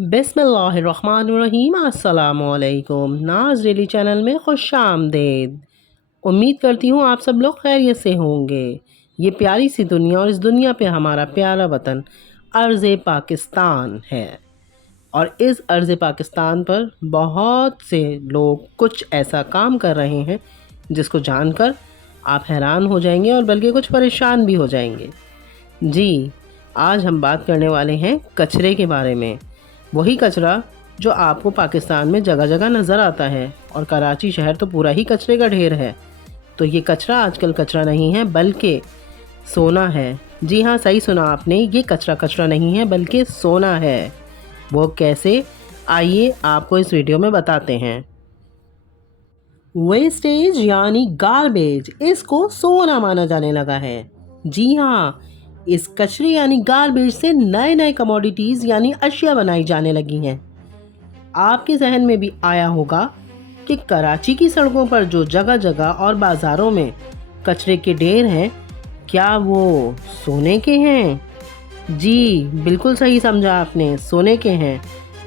बिस्मिल्लाहिर्रहमानिर्रहीम। अस्सलामुअलैकुम। Nas Daily channel में खुश आमदेद। उम्मीद करती हूँ आप सब लोग खैरियत से होंगे। ये प्यारी सी दुनिया और इस दुनिया पे हमारा प्यारा वतन अर्ज़ पाकिस्तान है, और इस अर्ज़ पाकिस्तान पर बहुत से लोग कुछ ऐसा काम कर रहे हैं जिसको जानकर आप हैरान हो जाएंगे और बल्कि कुछ परेशान भी हो जाएंगे। जी, आज हम बात करने वाले हैं कचरे के बारे में। वही कचरा जो आपको पाकिस्तान में जगह जगह नज़र आता है, और कराची शहर तो पूरा ही कचरे का ढेर है। तो ये कचरा आजकल कचरा नहीं है बल्कि सोना है। जी हाँ, सही सुना आपने, ये कचरा नहीं है बल्कि सोना है। वो कैसे, आइए आपको इस वीडियो में बताते हैं। वेस्टेज यानी गार्बेज, इसको सोना माना जाने लगा है। जी हाँ, इस कचरे यानी गार्बेज से नए नए कमोडिटीज़ यानी अशिया बनाई जाने लगी हैं। आपके जहन में भी आया होगा कि कराची की सड़कों पर जो जगह जगह और बाज़ारों में कचरे के ढेर हैं, क्या वो सोने के हैं? जी, बिल्कुल सही समझा आपने, सोने के हैं।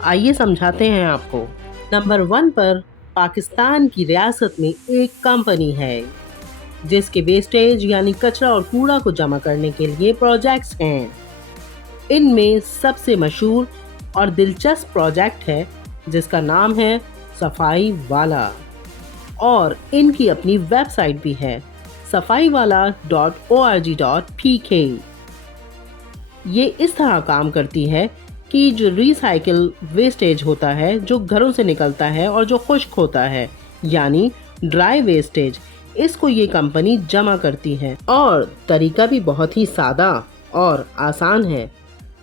आइए समझाते हैं आपको। नंबर 1 पर पाकिस्तान की रियासत में एक कंपनी है जिसके वेस्टेज यानी कचरा और कूड़ा को जमा करने के लिए प्रोजेक्ट्स हैं। इनमें सबसे मशहूर और दिलचस्प प्रोजेक्ट है जिसका नाम है सफाई वाला, और इनकी अपनी वेबसाइट भी है safaiwala.org.pk। ये इस तरह काम करती है कि जो रिसाइकिल वेस्टेज होता है, जो घरों से निकलता है और जो खुश्क होता है यानी ड्राई वेस्टेज, इसको ये कंपनी जमा करती है। और तरीका भी बहुत ही सादा और आसान है।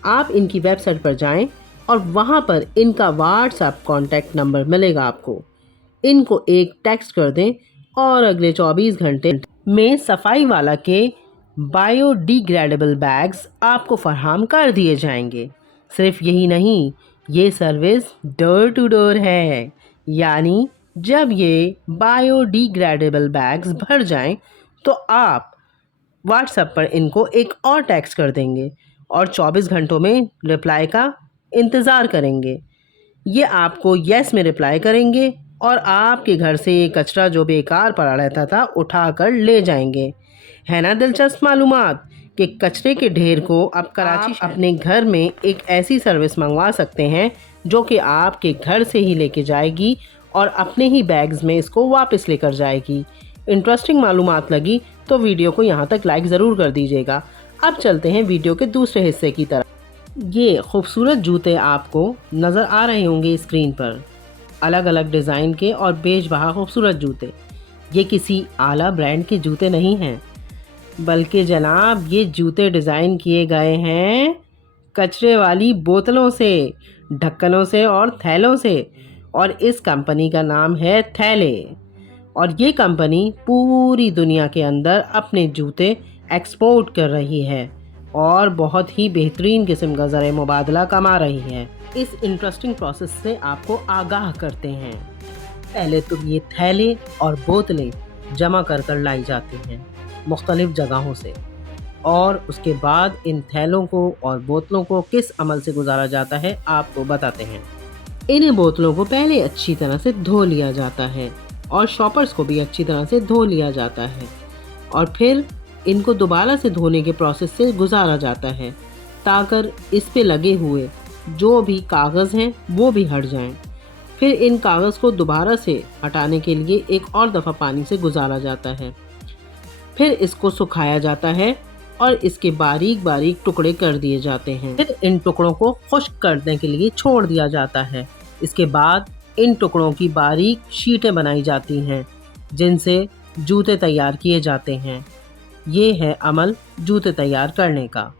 आप इनकी वेबसाइट पर जाएं और वहाँ पर इनका व्हाट्सएप कॉन्टैक्ट नंबर मिलेगा आपको। इनको एक टेक्स्ट कर दें और अगले 24 घंटे में सफाई वाला के बायोडिग्रेडेबल बैग्स आपको फराहम कर दिए जाएंगे। सिर्फ यही नहीं, ये सर्विस डोर टू डोर है, यानी जब ये बायोडिग्रेडेबल बैग्स भर जाएं तो आप व्हाट्सएप पर इनको एक और टेक्स्ट कर देंगे और 24 घंटों में रिप्लाई का इंतज़ार करेंगे। ये आपको यस में रिप्लाई करेंगे और आपके घर से ये कचरा जो बेकार पड़ा रहता था उठा कर ले जाएंगे। है ना दिलचस्प मालूमात कि कचरे के ढेर को अब कराची अपने घर में एक ऐसी सर्विस मंगवा सकते हैं जो कि आपके घर से ही लेके जाएगी और अपने ही बैग्स में इसको वापस लेकर जाएगी। इंटरेस्टिंग मालूमात लगी तो वीडियो को यहाँ तक लाइक ज़रूर कर दीजिएगा। अब चलते हैं वीडियो के दूसरे हिस्से की तरफ। ये खूबसूरत जूते आपको नज़र आ रहे होंगे स्क्रीन पर, अलग अलग डिज़ाइन के और बेशबहा खूबसूरत जूते। ये किसी आला ब्रांड के जूते नहीं हैं, बल्कि जनाब ये जूते डिज़ाइन किए गए हैं कचरे वाली बोतलों से, ढक्कनों से और थैलों से, और इस कंपनी का नाम है थैले। और ये कंपनी पूरी दुनिया के अंदर अपने जूते एक्सपोर्ट कर रही है और बहुत ही बेहतरीन किस्म का ज़र मुबादला कमा रही है। इस इंटरेस्टिंग प्रोसेस से आपको आगाह करते हैं। पहले तो ये थैले और बोतलें जमा कर लाई जाती हैं मुख्तलिफ़ जगहों से, और उसके बाद इन थैलों को और बोतलों को किस अमल से गुजारा जाता है आपको बताते हैं। इन बोतलों को पहले अच्छी तरह से धो लिया जाता है और शॉपर्स को भी अच्छी तरह से धो लिया जाता है, और फिर इनको दोबारा से धोने के प्रोसेस से गुजारा जाता है ताकि इस पे लगे हुए जो भी कागज़ हैं वो भी हट जाएं। फिर इन कागज़ को दोबारा से हटाने के लिए एक और दफ़ा पानी से गुजारा जाता है। फिर इसको सुखाया जाता है और इसके बारीक बारीक टुकड़े कर दिए जाते हैं। फिर इन टुकड़ों को खुश्क करने के लिए छोड़ दिया जाता है। इसके बाद इन टुकड़ों की बारीक शीटें बनाई जाती हैं जिनसे जूते तैयार किए जाते हैं। ये है अमल जूते तैयार करने का।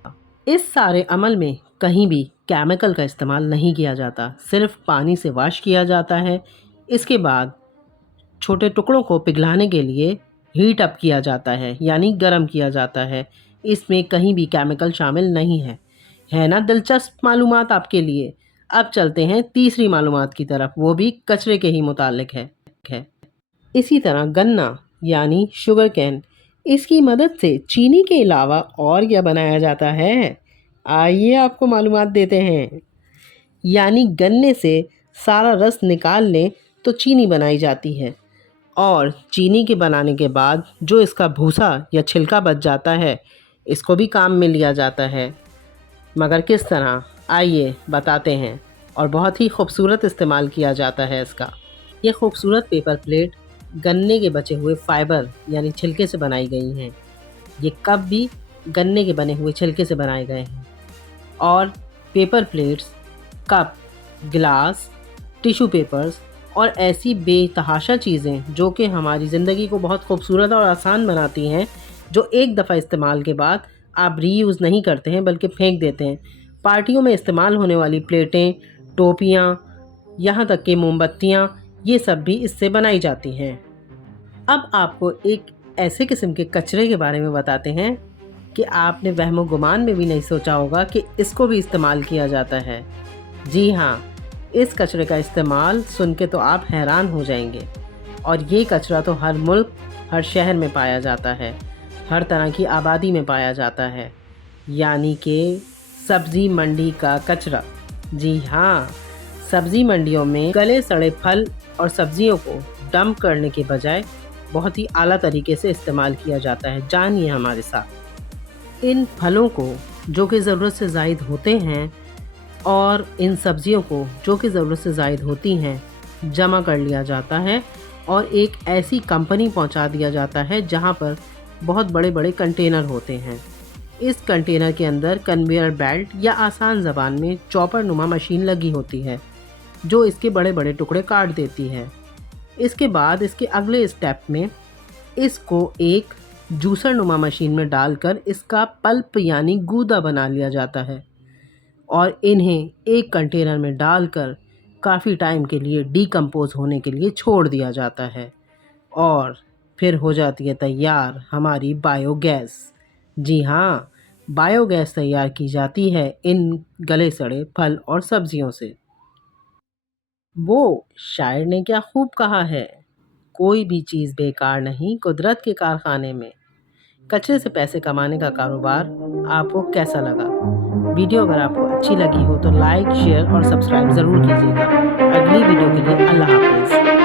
इस सारे अमल में कहीं भी केमिकल का इस्तेमाल नहीं किया जाता, सिर्फ पानी से वॉश किया जाता है। इसके बाद छोटे टुकड़ों को पिघलाने के लिए हीट अप किया जाता है, यानी गर्म किया जाता है। इसमें कहीं भी केमिकल शामिल नहीं है ना दिलचस्प मालूमात आपके लिए। अब चलते हैं तीसरी मालूमात की तरफ, वो भी कचरे के ही मुतालिक है। इसी तरह गन्ना यानी शुगर कैन, इसकी मदद से चीनी के अलावा और क्या बनाया जाता है, आइए आपको मालूमात देते हैं। یعنی گنے سے سارا رس نکال لیں تو چینی بنائی جاتی ہے، اور چینی کے بنانے کے بعد جو اس کا بھوسا یا چھلکا بچ جاتا ہے اس کو بھی کام میں لیا جاتا ہے۔ مگر کس طرح؟ آئیے بتاتے ہیں، اور بہت ہی خوبصورت استعمال کیا جاتا ہے اس کا۔ یہ خوبصورت پیپر پلیٹ گنے کے بچے ہوئے فائبر یعنی چھلکے سے بنائی گئی ہیں۔ یہ کپ بھی گنے کے بنے ہوئے چھلکے سے بنائے گئے ہیں، اور paper plates, cup, glass, tissue papers اور ایسی بے تحاشا چیزیں جو کہ ہماری زندگی کو بہت خوبصورت اور آسان بناتی ہیں، جو ایک دفعہ استعمال کے بعد آپ ری یوز نہیں کرتے ہیں بلکہ پھینک دیتے ہیں۔ پارٹیوں میں استعمال ہونے والی پلیٹیں، ٹوپیاں، یہاں تک کہ موم بتیاں، یہ سب بھی اس سے بنائی جاتی ہیں۔ اب آپ کو ایک ایسے قسم کے کچرے کے بارے میں بتاتے ہیں کہ آپ نے وہم و گمان میں بھی نہیں سوچا ہوگا کہ اس کو بھی استعمال کیا جاتا ہے۔ جی ہاں، اس کچرے کا استعمال سن کے تو آپ حیران ہو جائیں گے، اور یہ کچرا تو ہر ملک، ہر شہر میں پایا جاتا ہے، ہر طرح کی آبادی میں پایا جاتا ہے، یعنی کہ سبزی منڈی کا کچرا۔ جی ہاں، سبزی منڈیوں میں گلے سڑے پھل اور سبزیوں کو ڈمپ کرنے کے بجائے بہت ہی اعلیٰ طریقے سے استعمال کیا جاتا ہے۔ جانیے ہمارے ساتھ۔ ان پھلوں کو جو کہ ضرورت سے زائد ہوتے ہیں اور ان سبزیوں کو جو کہ ضرورت سے زائد ہوتی ہیں جمع کر لیا جاتا ہے اور ایک ایسی کمپنی پہنچا دیا جاتا ہے جہاں پر بہت بڑے بڑے کنٹینر ہوتے ہیں۔ اس کنٹینر کے اندر کنویئر بیلٹ یا آسان زبان میں چاپر نما مشین لگی ہوتی ہے جو اس کے بڑے بڑے ٹکڑے کاٹ دیتی ہے۔ اس کے بعد اس کے اگلے اسٹیپ میں اس کو ایک جوسر نما مشین میں ڈال کر اس کا پلپ یعنی گودا بنا لیا جاتا ہے، اور انہیں ایک کنٹینر میں ڈال کر کافی ٹائم کے لیے ڈیکمپوز ہونے کے لیے چھوڑ دیا جاتا ہے، اور پھر ہو جاتی ہے تیار ہماری بایو گیس۔ جی ہاں، بایو گیس تیار کی جاتی ہے ان گلے سڑے پھل اور سبزیوں سے۔ وہ شاعر نے کیا خوب کہا ہے، کوئی بھی چیز بیکار نہیں قدرت کے کارخانے میں۔ کچرے سے پیسے کمانے کا کاروبار آپ کو کیسا لگا؟ ویڈیو اگر آپ کو اچھی لگی ہو تو لائک، شیئر اور سبسکرائب ضرور کیجیے گا۔ اگلی ویڈیو کے لیے اللہ حافظ۔